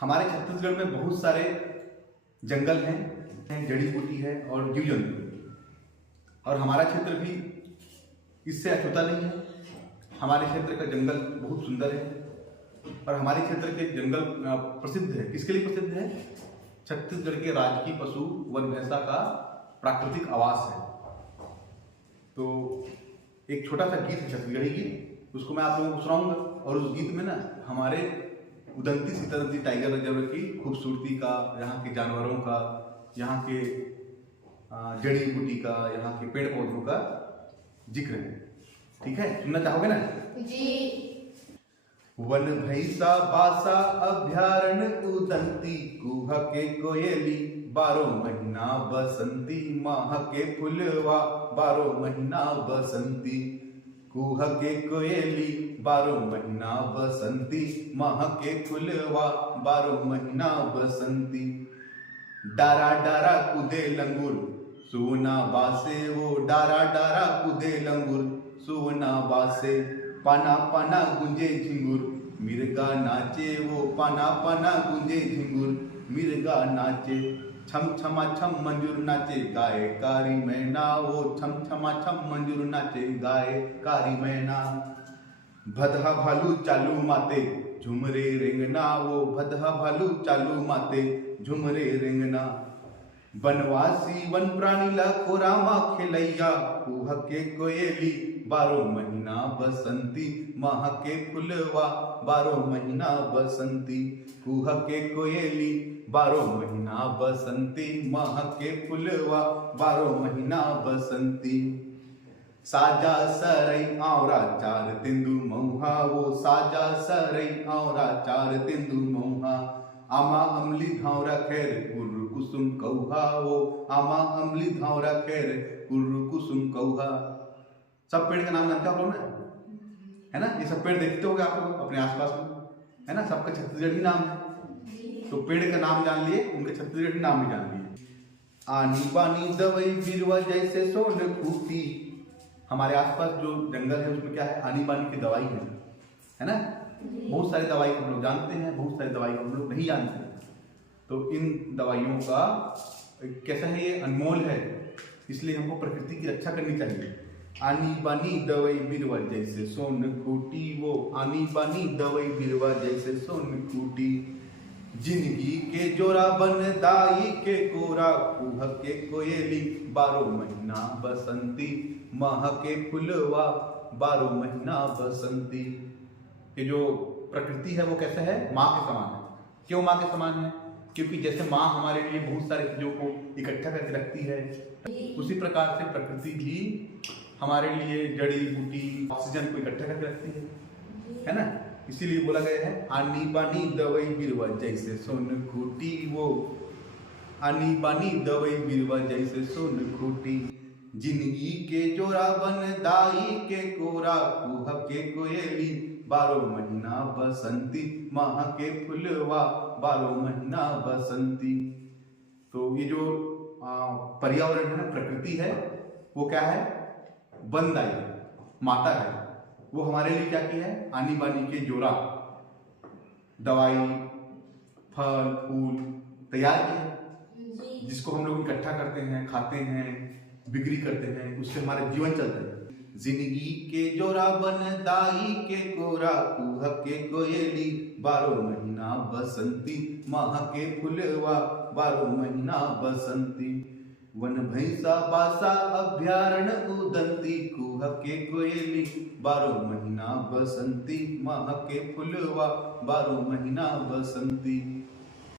हमारे छत्तीसगढ़ में बहुत सारे जंगल हैं, जड़ी बूटी है और जीव जंतु, और हमारा क्षेत्र भी इससे अछूता नहीं है। हमारे क्षेत्र का जंगल बहुत सुंदर है और हमारे क्षेत्र के जंगल प्रसिद्ध है। किसके लिए प्रसिद्ध है? छत्तीसगढ़ के राजकीय पशु वन भैंसा का प्राकृतिक आवास है। तो एक छोटा सा गीत है छत्तीसगढ़ी गीत, उसको मैं आप लोगों को सुनाऊंगा। और उस गीत में ना हमारे उदंती सीतानदी टाइगर रिजर्व की खूबसूरती का, यहाँ के जानवरों का, यहाँ के जड़ी बूटी का, यहाँ के पेड़ पौधों का जिक्र है। ठीक है, सुनना चाहोगे ना? जी। वन भैंसा बासा अभ्यारण्य उदंती, कुहा के कोयली 12 महीना बसंती, माह के फुलवा 12 महीना बसंती। कुहा के कोयली 12 महीना बसंती, माह के फुलवा 12 महीना बसंती। डारा डारा कूदे लंगूर, सोना बासे वो डारा डारा कूदे लंगूर, सोना बासे। पाना पाना गुंजे झिंगुर, मिर्गा नाचे वो पाना पाना गुंजे झिंगुर, मिर्गा नाचे। छम छमा छम मंजूर नाचे गाए कारी मैना, वो छम छमा छम मंजूर नाचे गाए कारी मैना। भदहा भालू चालू माते झुमरे रेंगना, वो भदहा भालू चालू माते झुमरे रेंगना। बनवासी वन प्राणी ला खोरामा खेलैया, कुहा के कोयली 12 महीना बसंती, माह के फुलवा 12 महीना बसंती। कुहा के कोयली 12 महीना बसंती, माह के फुलवा 12 महीना बसंती। साजा सरई आवरा 4 तेंदु मऊहा, वो साजा सरई आवरा 4 तेंदु मऊहा। आमा अमली धावरा खैर कुर्र कुसुम कौहा, वो आमा अमली धावरा खैर कुर्र कुसुम कौहा। सब पेड़ का नाम जानते हो आप लोग ना? है ना? ये सब पेड़ देखते होगे आप लोग अपने आसपास में, है ना? सबका छत्तीसगढ़ी नाम है। तो पेड़ का नाम जान लिए, उनके छत्तीसगढ़ी नाम भी जान लिए। आनी बानी दवाई बिरवा जैसे सोन खूटी। हमारे आसपास जो जंगल है उसमें क्या है? आनी बानी की दवाई है ना? बहुत सारी दवाई हम लोग जानते हैं, बहुत सारी दवाई हम लोग नहीं जानते हैं। तो इन दवाइयों का कैसा है? ये अनमोल है, इसलिए हमको प्रकृति की रक्षा करनी चाहिए। आनी बानी दवाई बिरवा जैसे सोन खूटी, वो आनी बानी दवाई बिरवा जैसे सोन खूटी। जिंदगी के जोरा बन दाई के कोरा, कुहा के कोयली 12 महीना बसंती, माह के फुलवा 12 महीना बसंती। ये जो प्रकृति है वो कैसा है? माँ के समान है। क्यों माँ के समान है? क्योंकि जैसे माँ हमारे लिए बहुत सारी चीजों को इकट्ठा करके रखती है, उसी प्रकार से प्रकृति भी हमारे लिए जड़ी बूटी ऑक्सीजन को इकट्ठा करके रखती है ना? इसीलिए बोला गया है आनी बानी दवाई बिरवा जैसे सोन खूटी, वो आनी बानी दवाई बिरवा जैसे सोन खूटी। जिंदगी के जोरा बन दाई के कोरा, कुहा के कोयली 12 महीना बसंती, माह के फुलवा 12 महीना बसंती। तो ये जो पर्यावरण है ना, प्रकृति है, वो क्या है? बनदाई माता है। वो हमारे लिए क्या की है? आनी बानी के जोरा, दवाई, फल फूल तैयार किए, जिसको हम लोग इकट्ठा करते हैं, खाते हैं, बिक्री करते हैं, उससे हमारा जीवन चलता है। जिंदगी के जोरा बन दाई के कोरा, कुहा के कोयली 12 महीना बसंती, माह के फुलवा 12 महीना बसंती। वन भैंसा बासा अभ्यारण्य उदंती, कुहा के कोयली 12 महीना बसंती, माह के फुलवा 12 महीना बसंती।